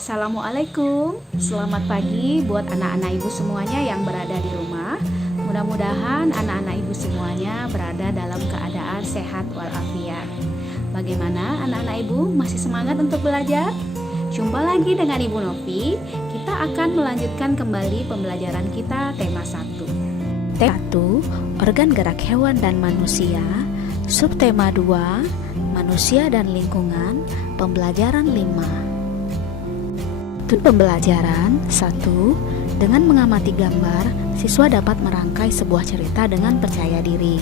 Assalamualaikum, selamat pagi buat anak-anak ibu semuanya yang berada di rumah. Mudah-mudahan anak-anak ibu semuanya berada dalam keadaan sehat walafiat. Bagaimana anak-anak ibu, masih semangat untuk belajar? Jumpa lagi dengan Ibu Novi. Kita akan melanjutkan kembali pembelajaran kita tema 1. Tema 1, organ gerak hewan dan manusia. Subtema 2, manusia dan lingkungan. Pembelajaran 5. Pembelajaran 1. Dengan mengamati gambar, siswa dapat merangkai sebuah cerita dengan percaya diri.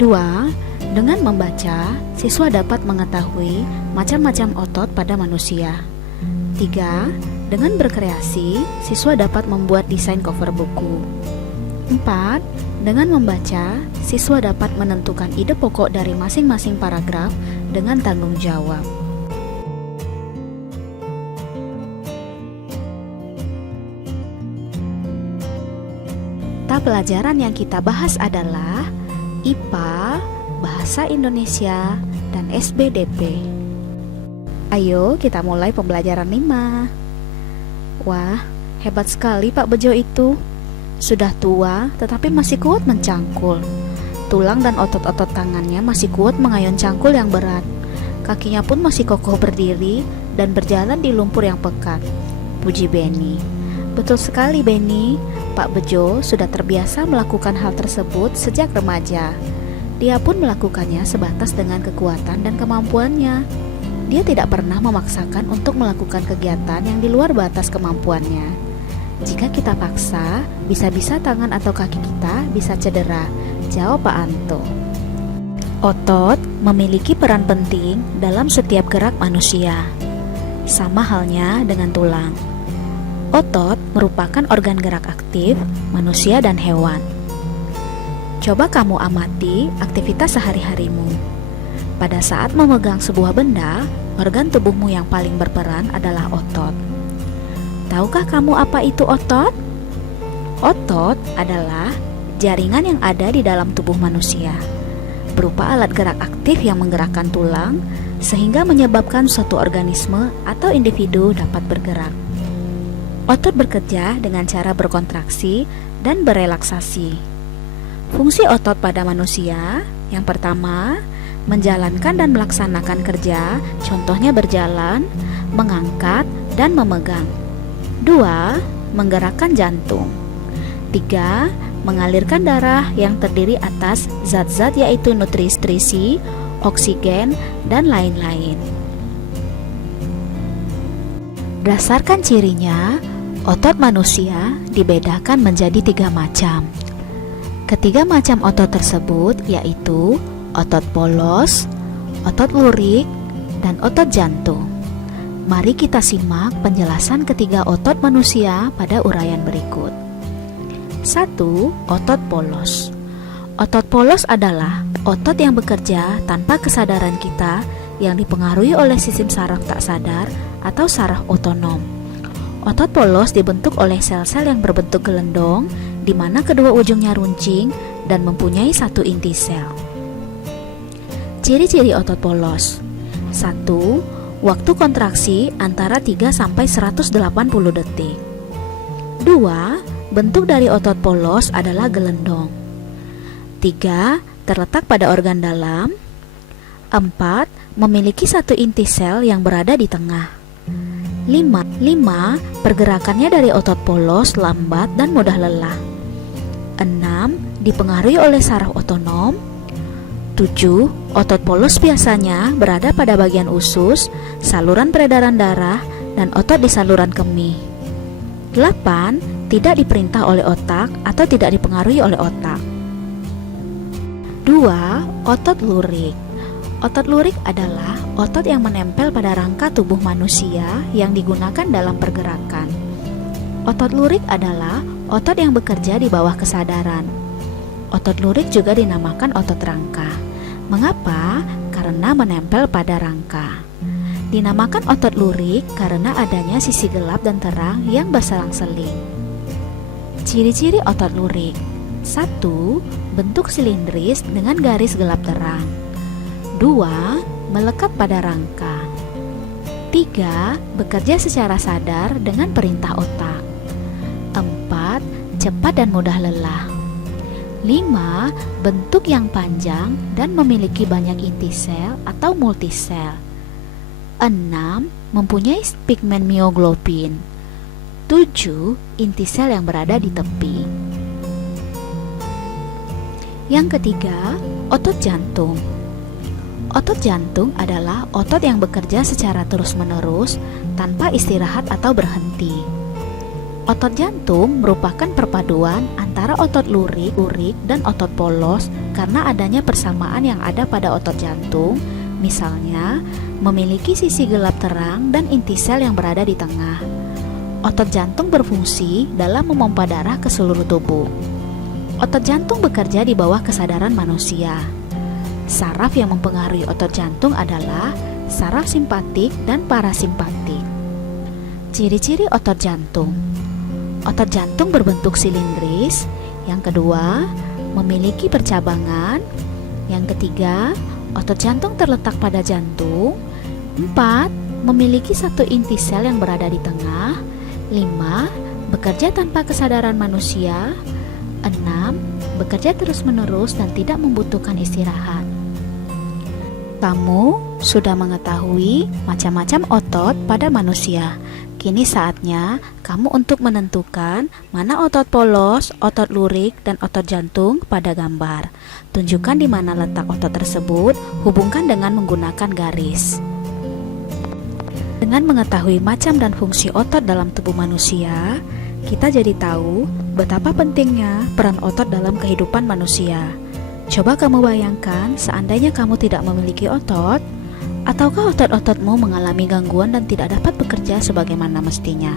2. Dengan membaca, siswa dapat mengetahui macam-macam otot pada manusia. 3. Dengan berkreasi, siswa dapat membuat desain cover buku. 4. Dengan membaca, siswa dapat menentukan ide pokok dari masing-masing paragraf dengan tanggung jawab. Pelajaran yang kita bahas adalah IPA, Bahasa Indonesia, dan SBDP. Ayo kita mulai pembelajaran 5. Wah, hebat sekali Pak Bejo itu. Sudah tua tetapi masih kuat mencangkul. Tulang dan otot-otot tangannya masih kuat mengayun cangkul yang berat. Kakinya pun masih kokoh berdiri dan berjalan di lumpur yang pekat. Puji Beni. Betul sekali Beni. Pak Bejo sudah terbiasa melakukan hal tersebut sejak remaja. Dia pun melakukannya sebatas dengan kekuatan dan kemampuannya. Dia tidak pernah memaksakan untuk melakukan kegiatan yang di luar batas kemampuannya. Jika kita paksa, bisa-bisa tangan atau kaki kita bisa cedera, jawab Pak Anto. Otot memiliki peran penting dalam setiap gerak manusia. Sama halnya dengan tulang. Otot merupakan organ gerak aktif manusia dan hewan. Coba kamu amati aktivitas sehari-harimu. Pada saat memegang sebuah benda, organ tubuhmu yang paling berperan adalah otot. Tahukah kamu apa itu otot? Otot adalah jaringan yang ada di dalam tubuh manusia, berupa alat gerak aktif yang menggerakkan tulang, sehingga menyebabkan suatu organisme atau individu dapat bergerak. Otot bekerja dengan cara berkontraksi dan berelaksasi. Fungsi otot pada manusia, yang pertama, menjalankan dan melaksanakan kerja, contohnya berjalan, mengangkat, dan memegang. 2. Menggerakkan jantung. 3. Mengalirkan darah yang terdiri atas zat-zat yaitu nutrisi, oksigen, dan lain-lain. Berdasarkan cirinya, otot manusia dibedakan menjadi 3 macam. Ketiga macam otot tersebut yaitu otot polos, otot lurik, dan otot jantung. Mari kita simak penjelasan ketiga otot manusia pada uraian berikut. 1. Otot polos. Otot polos adalah otot yang bekerja tanpa kesadaran kita yang dipengaruhi oleh sistem saraf tak sadar atau saraf otonom. Otot polos dibentuk oleh sel-sel yang berbentuk gelendong, di mana kedua ujungnya runcing dan mempunyai satu inti sel. Ciri-ciri otot polos. 1. Waktu kontraksi antara 3-180 detik. 2. Bentuk dari otot polos adalah gelendong. 3. Terletak pada organ dalam. 4. Memiliki satu inti sel yang berada di tengah. 5. Pergerakannya dari otot polos lambat dan mudah lelah. 6. Dipengaruhi oleh saraf otonom. 7. Otot polos biasanya berada pada bagian usus, saluran peredaran darah, dan otot di saluran kemih. 8. Tidak diperintah oleh otak atau tidak dipengaruhi oleh otak. 2. Otot lurik. Otot lurik adalah otot yang menempel pada rangka tubuh manusia yang digunakan dalam pergerakan. Otot lurik adalah otot yang bekerja di bawah kesadaran. Otot lurik juga dinamakan otot rangka. Mengapa? Karena menempel pada rangka. Dinamakan otot lurik karena adanya sisi gelap dan terang yang berselang-seling. Ciri-ciri otot lurik. 1. Bentuk silindris dengan garis gelap terang. 2. Melekat pada rangka. 3. Bekerja secara sadar dengan perintah otak. 4. Cepat dan mudah lelah. 5. Bentuk yang panjang dan memiliki banyak inti sel atau multisel. 6. Mempunyai pigmen mioglobin. 7. Inti sel yang berada di tepi. Yang ketiga, otot jantung. Otot jantung adalah otot yang bekerja secara terus-menerus tanpa istirahat atau berhenti. Otot jantung merupakan perpaduan antara otot lurik dan otot polos karena adanya persamaan yang ada pada otot jantung, misalnya memiliki sisi gelap terang dan inti sel yang berada di tengah. Otot jantung berfungsi dalam memompa darah ke seluruh tubuh. Otot jantung bekerja di bawah kesadaran manusia. Saraf yang mempengaruhi otot jantung adalah saraf simpatik dan parasimpatik. Ciri-ciri otot jantung. Otot jantung berbentuk silindris. Yang kedua, memiliki percabangan. Yang ketiga, otot jantung terletak pada jantung. 4. Memiliki satu inti sel yang berada di tengah. 5. Bekerja tanpa kesadaran manusia. 6. Bekerja terus-menerus dan tidak membutuhkan istirahat. Kamu sudah mengetahui macam-macam otot pada manusia. Kini saatnya kamu untuk menentukan mana otot polos, otot lurik, dan otot jantung pada gambar. Tunjukkan di mana letak otot tersebut, hubungkan dengan menggunakan garis. Dengan mengetahui macam dan fungsi otot dalam tubuh manusia, kita jadi tahu betapa pentingnya peran otot dalam kehidupan manusia. Coba kamu bayangkan seandainya kamu tidak memiliki otot, ataukah otot-ototmu mengalami gangguan dan tidak dapat bekerja sebagaimana mestinya?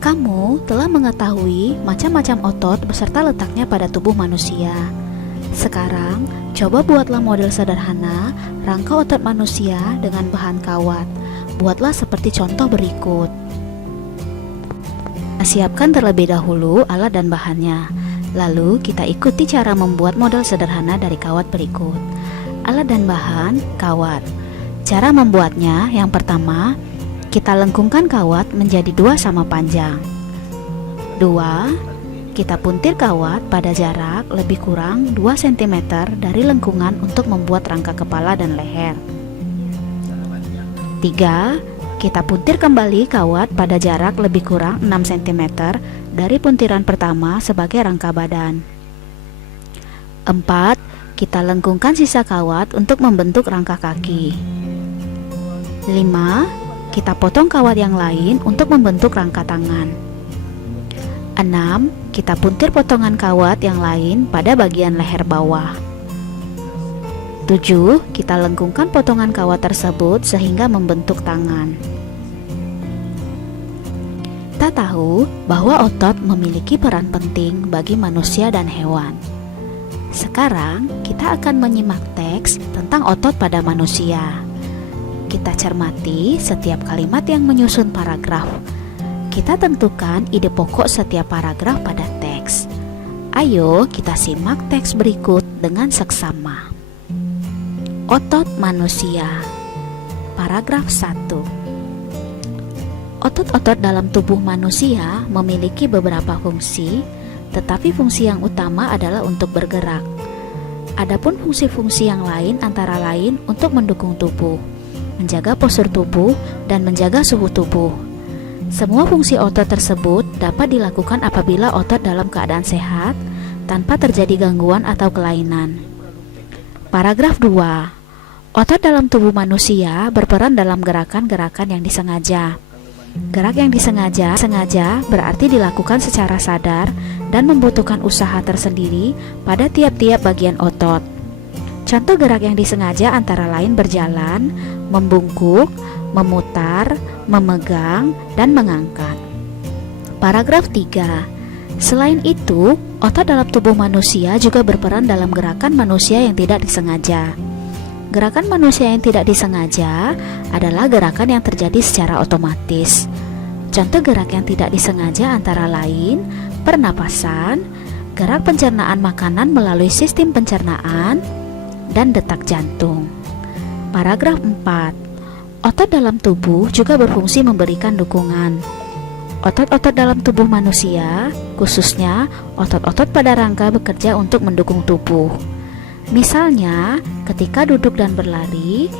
Kamu telah mengetahui macam-macam otot beserta letaknya pada tubuh manusia. Sekarang, coba buatlah model sederhana rangka otot manusia dengan bahan kawat. Buatlah seperti contoh berikut. Siapkan terlebih dahulu alat dan bahannya. Lalu kita ikuti cara membuat model sederhana dari kawat berikut. Alat dan bahan, kawat. Cara membuatnya, yang pertama, kita lengkungkan kawat menjadi 2 sama panjang. 2. Kita puntir kawat pada jarak lebih kurang 2 cm dari lengkungan untuk membuat rangka kepala dan leher. 3. Kita puntir kembali kawat pada jarak lebih kurang 6 cm dari puntiran pertama sebagai rangka badan. 4. Kita lengkungkan sisa kawat untuk membentuk rangka kaki. 5. Kita potong kawat yang lain untuk membentuk rangka tangan. 6. Kita puntir potongan kawat yang lain pada bagian leher bawah. 7. Kita lengkungkan potongan kawat tersebut sehingga membentuk tangan. Kita tahu bahwa otot memiliki peran penting bagi manusia dan hewan. Sekarang kita akan menyimak teks tentang otot pada manusia. Kita cermati setiap kalimat yang menyusun paragraf. Kita tentukan ide pokok setiap paragraf pada teks. Ayo kita simak teks berikut dengan seksama. Otot manusia. Paragraf 1. Otot-otot dalam tubuh manusia memiliki beberapa fungsi, tetapi fungsi yang utama adalah untuk bergerak. Adapun fungsi-fungsi yang lain antara lain untuk mendukung tubuh, menjaga postur tubuh, dan menjaga suhu tubuh. Semua fungsi otot tersebut dapat dilakukan apabila otot dalam keadaan sehat, tanpa terjadi gangguan atau kelainan. Paragraf 2. Otot dalam tubuh manusia berperan dalam gerakan-gerakan yang disengaja. Gerak yang disengaja berarti dilakukan secara sadar dan membutuhkan usaha tersendiri pada tiap-tiap bagian otot. Contoh gerak yang disengaja antara lain berjalan, membungkuk, memutar, memegang, dan mengangkat. Paragraf 3. Selain itu, otot dalam tubuh manusia juga berperan dalam gerakan manusia yang tidak disengaja. Gerakan manusia yang tidak disengaja adalah gerakan yang terjadi secara otomatis. Contoh gerak yang tidak disengaja antara lain pernapasan, gerak pencernaan makanan melalui sistem pencernaan, dan detak jantung. Paragraf 4. Otot dalam tubuh juga berfungsi memberikan dukungan. Otot-otot dalam tubuh manusia, khususnya otot-otot pada rangka, bekerja untuk mendukung tubuh. Misalnya, ketika duduk dan berlari,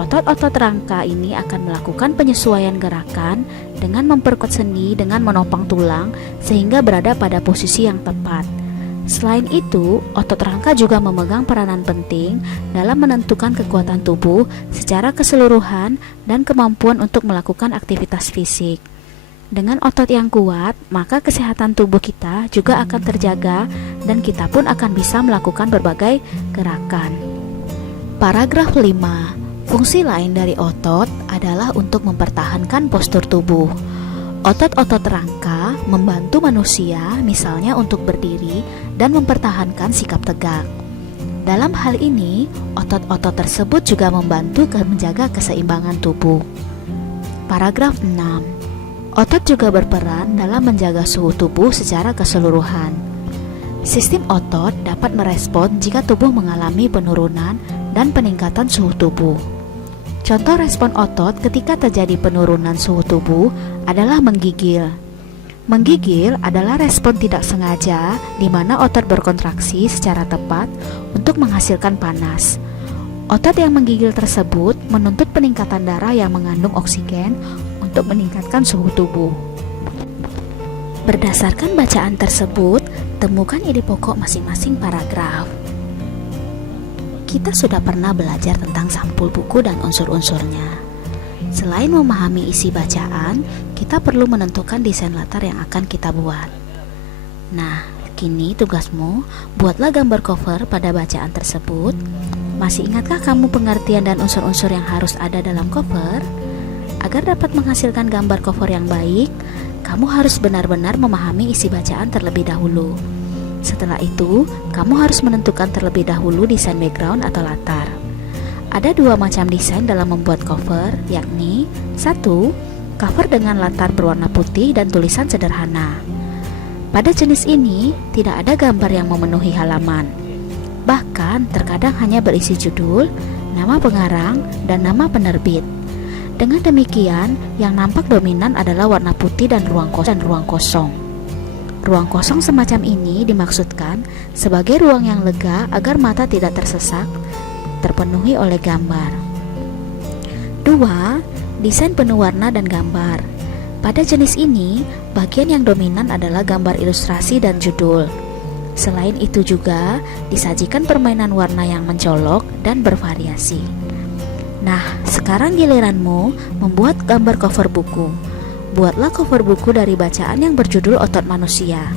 otot-otot rangka ini akan melakukan penyesuaian gerakan dengan memperkuat sendi dengan menopang tulang sehingga berada pada posisi yang tepat. Selain itu, otot rangka juga memegang peranan penting dalam menentukan kekuatan tubuh secara keseluruhan dan kemampuan untuk melakukan aktivitas fisik. Dengan otot yang kuat, maka kesehatan tubuh kita juga akan terjaga dan kita pun akan bisa melakukan berbagai gerakan. Paragraf 5. Fungsi lain dari otot adalah untuk mempertahankan postur tubuh. Otot-otot rangka membantu manusia misalnya untuk berdiri dan mempertahankan sikap tegak. Dalam hal ini, otot-otot tersebut juga membantu menjaga keseimbangan tubuh. Paragraf 6. Otot juga berperan dalam menjaga suhu tubuh secara keseluruhan. Sistem otot dapat merespon jika tubuh mengalami penurunan dan peningkatan suhu tubuh. Contoh respon otot ketika terjadi penurunan suhu tubuh adalah menggigil. Menggigil adalah respon tidak sengaja di mana otot berkontraksi secara tepat untuk menghasilkan panas. Otot yang menggigil tersebut menuntut peningkatan darah yang mengandung oksigen untuk meningkatkan suhu tubuh. Berdasarkan bacaan tersebut, temukan ide pokok masing-masing paragraf. Kita sudah pernah belajar tentang sampul buku dan unsur-unsurnya. Selain memahami isi bacaan, kita perlu menentukan desain latar yang akan kita buat. Nah, kini tugasmu, buatlah gambar cover pada bacaan tersebut. Masih ingatkah kamu pengertian dan unsur-unsur yang harus ada dalam cover? Agar dapat menghasilkan gambar cover yang baik, kamu harus benar-benar memahami isi bacaan terlebih dahulu. Setelah itu, kamu harus menentukan terlebih dahulu desain background atau latar. Ada dua macam desain dalam membuat cover, yakni 1. Cover dengan latar berwarna putih dan tulisan sederhana. Pada jenis ini, tidak ada gambar yang memenuhi halaman. Bahkan, terkadang hanya berisi judul, nama pengarang, dan nama penerbit. Dengan demikian, yang nampak dominan adalah warna putih dan ruang kosong. Ruang kosong semacam ini dimaksudkan sebagai ruang yang lega agar mata tidak tersesat, terpenuhi oleh gambar. 2. Desain penuh warna dan gambar. Pada jenis ini, bagian yang dominan adalah gambar ilustrasi dan judul. Selain itu juga disajikan permainan warna yang mencolok dan bervariasi. Nah, sekarang giliranmu membuat gambar cover buku. Buatlah cover buku dari bacaan yang berjudul Otot Manusia.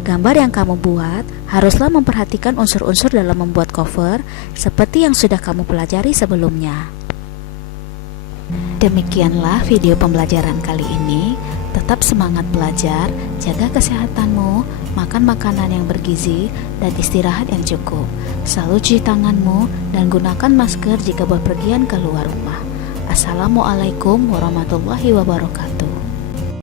Gambar yang kamu buat haruslah memperhatikan unsur-unsur dalam membuat cover seperti yang sudah kamu pelajari sebelumnya. Demikianlah video pembelajaran kali ini. Tetap semangat belajar, jaga kesehatanmu, makan makanan yang bergizi, dan istirahat yang cukup. Selalu cuci tanganmu dan gunakan masker jika berpergian keluar rumah. Assalamualaikum warahmatullahi wabarakatuh.